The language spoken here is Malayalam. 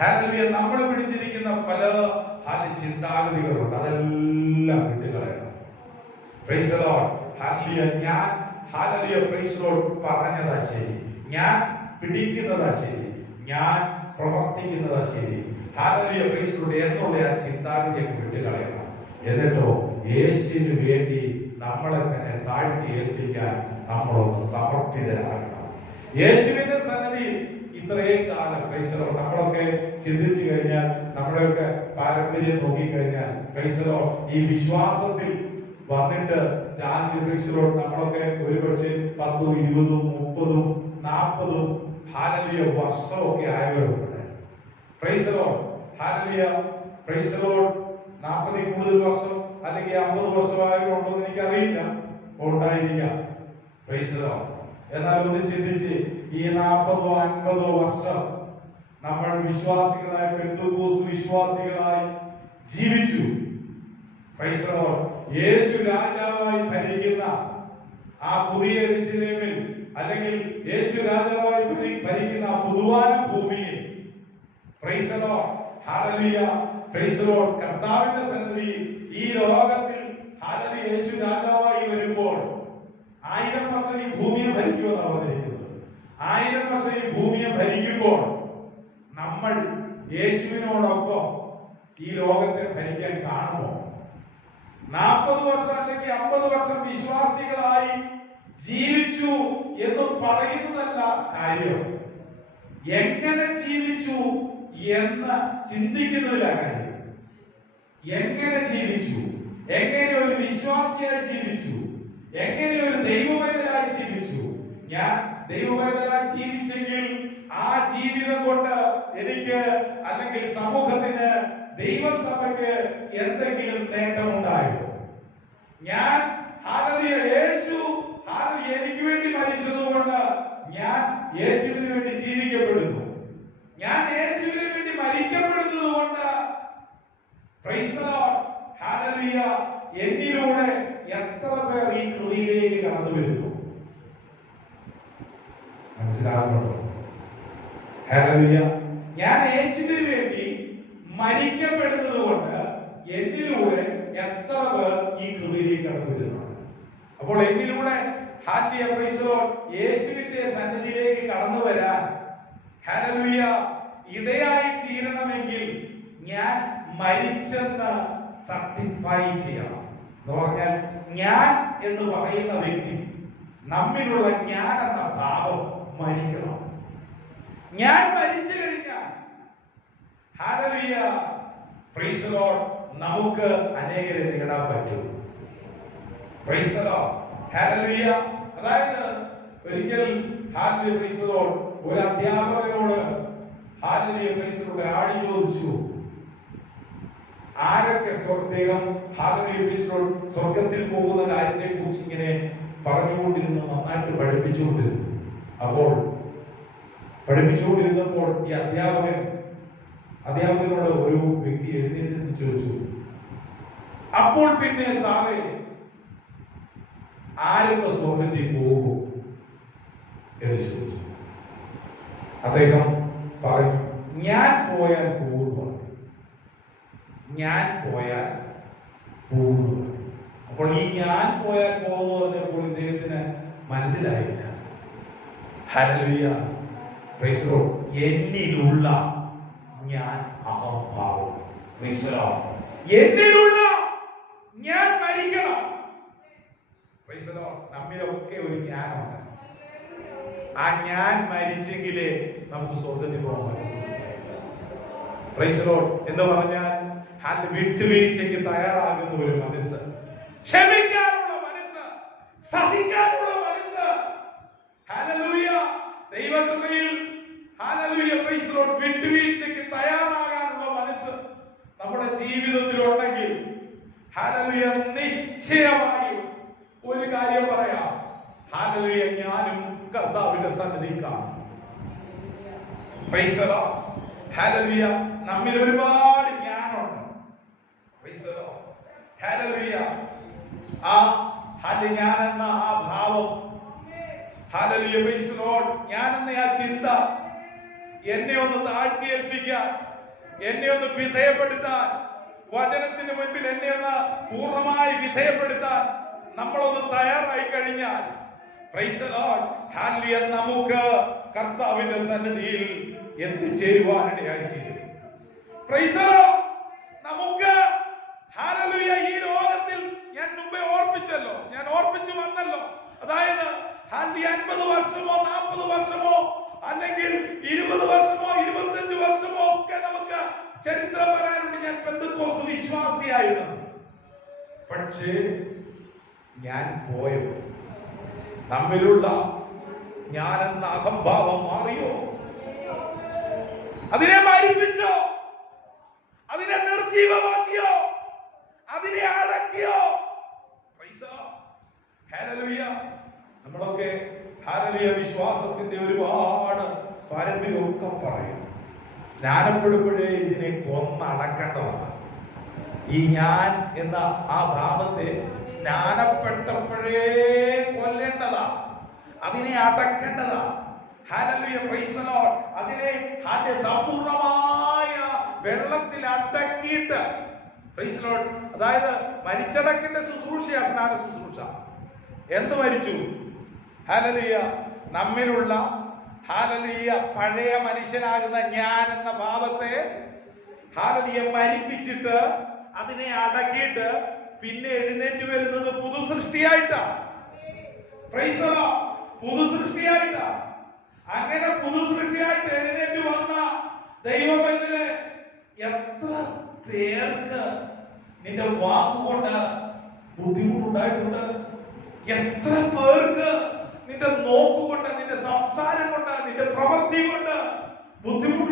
ഹല്ലേലൂയ. നമ്മൾ പിടിച്ചിരിക്കുന്ന പല ചിന്താഗതികളുണ്ട്, അതെല്ലാം വിട്ടുകളയണം. Praise the lord. ഹല്ലേലൂയ. ഞാൻ ഹല്ലേലൂയ പ്രൈസ് ദി ലോർഡ് പറഞ്ഞതാ ശരി, ഞാൻ പിടിക്കുന്നതാ ശരി, ഞാൻ പ്രവർത്തിക്കുന്നതാ ശരി, ഹല്ലേലൂയ പ്രൈസ് ദി ലോർഡ് എന്നുള്ള ആ ചിന്താഗതിയെ വിട്ടുകളയണം. എന്നിട്ടോ യേശുവിന് വേണ്ടി നമ്മളെ തന്നെ താഴ്ത്തി ഏൽപ്പിക്കാൻ നമ്മളൊന്ന് സമർപ്പിതരാകണം. യേശുവിന്റെ സന്നിധിയിൽ ഇത്രയും കാലം പ്രൈസ് ദി ലോർഡ് നമ്മളൊക്കെ ചിന്തിച്ചു കഴിഞ്ഞാൽ, നമ്മുടെയൊക്കെ പാരമ്പര്യം നോക്കിക്കഴിഞ്ഞാൽ പ്രൈസ് ദി ലോർഡ് ഈ വിശ്വാസത്തിൽ വന്നിട്ട് പ്രൈസ് ദി ലോർഡ് നമ്മളൊക്കെ ഒരുപക്ഷെ 10, 20, 30, 40 ഹല്ലേലൂയ വർഷമൊക്കെ ആയവരുണ്ട്. Praise the lord. Hallelujah praise the lord. 40 കൂടുതൽ വർഷം അല്ലെങ്കിൽ 50 വർഷമായവരുണ്ടോ എന്ന് എനിക്കറിയില്ല, ഉണ്ടായിരിക്കാം. Praise the lord. എന്നാൽ ഒന്ന് ചിന്തിച്ച്, ഈ 40, 50 വർഷം നമ്മൾ വിശ്വാസികളായി, പെന്തക്കോസ്ത് വിശ്വാസികളായി ജീവിച്ചു. Price the Lord. യേശു രാജാവായി ഭരിക്കുന്ന ആ പുതിയ യെരൂശലേമിൽ, അല്ലെങ്കിൽ യേശു രാജാവായി ഭരിക്കുന്ന ആ പുതുവാന ഭൂമിയിൽ price the lord hallelujah praise the Lord കർത്താവിന്റെ സന്നിധി ഈ ലോകത്തിൽ ഹല്ലേലൂയ യേശു രാജാവായി വരുമ്പോൾ 1000 വർഷം ഈ ഭൂമിയെ ഭരിക്കുമെന്നാണ് പറഞ്ഞിരിക്കുന്നത്. 1000 വർഷം ഈ ഭൂമിയെ ഭരിക്കുമ്പോൾ നമ്മൾ യേശുവിനോടൊപ്പം ഈ ലോകത്തെ ഭരിക്കാൻ കാണുമോ? 40 വർഷം അല്ലെങ്കിൽ 50 വർഷം വിശ്വാസികളായി ജീവിച്ചു എന്ന് പറയുന്നതല്ല കാര്യം, എങ്ങനെ ജീവിച്ചു എന്ന് ചിന്തിക്കുന്നതിലാണ് കാര്യം. എങ്ങനെ ജീവിച്ചു, എങ്ങനെ ഒരു വിശ്വാസിയായി ജീവിച്ചു, എങ്ങനെ ഒരു ദൈവവേദനായി ജീവിച്ചു. ഞാൻ ദൈവവേദനായി ജീവിച്ചെങ്കിൽ ആ ജീവിതം കൊണ്ട് എനിക്ക് അല്ലെങ്കിൽ സമൂഹത്തിന്, ദൈവസഭയ്ക്ക് എന്തെങ്കിലും നേട്ടമുണ്ടായോ? ഞാൻ ഹല്ലേലൂയ യേശു ഹല്ലേലൂയ എനിക്ക് വേണ്ടി മരിച്ചതുകൊണ്ട് ഞാൻ യേശുവിന് വേണ്ടി ജീവിക്കപ്പെടുന്നു. ഞാൻ യേശുവിന് വേണ്ടി മരിക്കപ്പെടുന്നത് കൊണ്ട് പ്രൈസ് ദി ലോർഡ് ഹല്ലേലൂയ എന്നിലൂടെ എത്ര പേർ ഈ കൃപയിലേക്ക് കടന്നു വരുന്നു? മനസ്സിലാകുന്നുണ്ടോ? ഹല്ലേലൂയ. ഞാൻ യേശുവിന് വേണ്ടി മരിക്കപ്പെടുന്നത് കൊണ്ട് എന്നിലൂടെ എത്ര പേർ ഈ കൃപയിലേക്ക് കടന്നു വരുന്നുണ്ട്? അപ്പോൾ എന്നിലൂടെ ഹല്ലേലൂയ പ്രൈസ് ദി ലോർഡ് യേശുവിന്റെ സന്നിധിയിലേക്ക് കടന്നു വരാൻ ഹല്ലേലൂയ ഇടയായി തീരണമെങ്കിൽ ഞാൻ മരിച്ചെന്ന് സർട്ടിഫൈ ചെയ്യണം. എന്ന് പറഞ്ഞാൽ ഞാൻ എന്ന് പറയുന്ന വ്യക്തി, നമ്മിലുള്ള ഞാൻ എന്ന ഭാവം മരിക്കണം. ഞാൻ മരിച്ചു കഴിഞ്ഞാൽ ഹല്ലേലൂയ പ്രൈസ് ദി ലോർഡ് നമുക്ക് അനേകരെ നേടാൻ പറ്റും. Price the lord hallelujah. അതായത് ഒരിക്കൽ ഹല്ലേലൂയ പ്രൈസ് ദി ലോർഡ് ഒരു അധ്യാപകനോട് ഹല്ലേലൂയ പ്രൈസ് ദി ലോർഡ് ഒരാൾ ചോദിച്ചു, ആരൊക്കെ സ്വർഗ്ഗം ഹല്ലേലൂയ പ്രൈസ് ദി ലോർഡ് സ്വർഗ്ഗത്തിൽ പോകുന്ന കാര്യത്തെ കുറിച്ച് ഇങ്ങനെ പറഞ്ഞുകൊണ്ടിരുന്നു, നന്നായിട്ട് പഠിപ്പിച്ചുകൊണ്ടിരുന്നു. അപ്പോൾ പഠിപ്പിച്ചുകൊണ്ടിരുന്നപ്പോൾ ഈ അധ്യാപകനോട് ഒരു വ്യക്തി എഴുന്നേറ്റ് ചോദിച്ചു, അപ്പോൾ പിന്നെ സാറേ ആരൊക്കെ സ്വർഗ്ഗത്തിൽ പോകും എന്ന് ചോദിച്ചു. അദ്ദേഹം പറഞ്ഞു, ഞാൻ പോയാൽ പോകുന്നു. ഞാൻ പോയാൽ പോകുന്നു. അപ്പോൾ ഈ ഞാൻ പോയാൽ പോകുന്നു പറഞ്ഞപ്പോൾ ഇദ്ദേഹത്തിന് മനസ്സിലായില്ല. Hallelujah praise the lord. എന്നിലുള്ള ഞാൻ അഹംഭാവം. Praise the lord. എന്നിലുള്ള ഞാൻ മരിക്കണം. Price the Lord. നമ്മിലൊക്കെ ഒരു ജ്ഞാനമുണ്ട്. ആ ഞാൻ മരിച്ചെങ്കിലേ നമുക്ക് സ്വർഗ്ഗത്തിൽ പോകാൻ പറ്റും. Price the Lord. എന്ന് പറഞ്ഞാൽ വിട്ടുവീഴ്ചയ്ക്ക് തയ്യാറാകുന്ന ഒരു മനസ്സ്, ക്ഷമിക്കാനുള്ള മനസ്സ്, സഹിക്കാനുള്ള മനസ്സ്. ഹല്ലേലൂയ. ദൈവകൃപയിൽ ഹല്ലേലൂയ പ്രൈസ് ദി ലോർഡ് വിട്ടുവീഴ്ചയ്ക്ക് തയ്യാറാകാനുള്ള മനസ്സ് നമ്മുടെ ജീവിതത്തിൽ ഉണ്ടെങ്കിൽ ഹല്ലേലൂയ നിശ്ചയമായും ഒരു കാര്യം പറയാം, ഹല്ലേലൂയ ഞാനും കർത്താവിന്റെ സന്നിധിയിൽ കാണും. Praise the lord. ഹല്ലേലൂയ. നമ്മിൽ ഒരുപാട് ജ്ഞാനമുണ്ട്. Praise the lord. ഹല്ലേലൂയ. ആ ഞാൻ എന്ന ആ ഭാവം, ഹല്ലേലൂയ പ്രൈസ് ദി ലോർഡ്, ഞാൻ എന്ന ആ ചിന്ത എന്നെ ഒന്ന് താഴ്ത്തി ഏൽപ്പിക്കും. പരീക്ഷിക്കാൻ, എന്നെ ഒന്ന് വിധേയപ്പെടുത്താൻ, വചനത്തിന് മുൻപിൽ എന്നെ ഒന്ന് പൂർണ്ണമായി വിധേയപ്പെടുത്താൻ നമ്മളൊന്ന് തയ്യാറായി കഴിഞ്ഞാൽ, പ്രൈസ് ദി ലോർഡ്, ഹല്ലേലൂയ, നമുക്ക് കർത്താവിന്റെ സന്നിധിയിൽ എത്തിച്ചേരുവാനിടയായിത്തീരും. Praise the lord. നമുക്ക് ഹല്ലേലൂയ, ഈ ലോകത്തിൽ ഞാൻ മുമ്പേ ഓർപ്പിച്ചല്ലോ, ഞാൻ ഓർപ്പിച്ചു വന്നല്ലോ, അതായത് 50 വർഷമോ 40 വർഷമോ അല്ലെങ്കിൽ 20 വർഷമോ 25 വർഷമോ ഒക്കെ നമുക്ക് ചരിത്രം പറയാനുണ്ട്. ഞാൻ പെന്തക്കോസ്ത് വിശ്വാസിയായിരുന്നു. പക്ഷേ ഞാൻ പോയോ? നമ്മിലുള്ള ഞാനെന്ന അഹംഭാവം മാറിയോ? അതിനെ മരിപ്പിച്ചോ? അതിനെ നിർജീവമാക്കിയോ? അതിനെ അടക്കിയോ? ഹല്ലേലൂയ. നമ്മളൊക്കെ ഹല്ലേലൂയ വിശ്വാസത്തിന്റെ ഒരുപാട് പാരമ്പര്യമൊക്കെ പറയും. സ്നാനപ്പെടുമ്പോഴേ ഇതിനെ കൊന്നടക്കേണ്ടതാണ്. ഈ ഞാൻ എന്ന ആ ഭാവത്തെ സ്നാനപ്പെട്ടപ്പോഴേ കൊല്ലേണ്ടതാ, അതിനെ അടക്കേണ്ടതാ. Hallelujah, praise the lord. അതിനെ സമ്പൂർണമായ വെള്ളത്തിൽ അടക്കിയിട്ട്, പ്രൈസ് ദി ലോർഡ്, അതായത് മരിച്ചടക്കിന്റെ ശുശ്രൂഷയാ സ്നാന ശുശ്രൂഷ. എന്ത് മരിച്ചു? ഹല്ലേലൂയ, നമ്മിലുള്ള ഹല്ലേലൂയ പഴയ മനുഷ്യനാകുന്ന ഞാൻ എന്ന ഭാവത്തെ ഹല്ലേലൂയ മരിപ്പിച്ചിട്ട് അതിനെ അടക്കിയിട്ട് പിന്നെ എഴുന്നേറ്റ് വരുന്നത് പുതു സൃഷ്ടിയായിട്ടാ. പ്രൈസ് ദി ലോർഡ്, പുതു സൃഷ്ടിയായിട്ടാ. അങ്ങനെ പുതു സൃഷ്ടിയായിട്ട് എഴുന്നേറ്റ് വന്ന ദൈവമേ, എത്ര പേർക്ക് നിന്റെ വാക്കുകൊണ്ട് ബുദ്ധിമുട്ടുണ്ടായിട്ടുണ്ട്? എത്ര പേർക്ക് നിന്റെ നോക്കുകൊണ്ട്, നിന്റെ സംസാരം കൊണ്ട്, നിന്റെ പ്രവൃത്തി കൊണ്ട് ബുദ്ധിമുട്ട്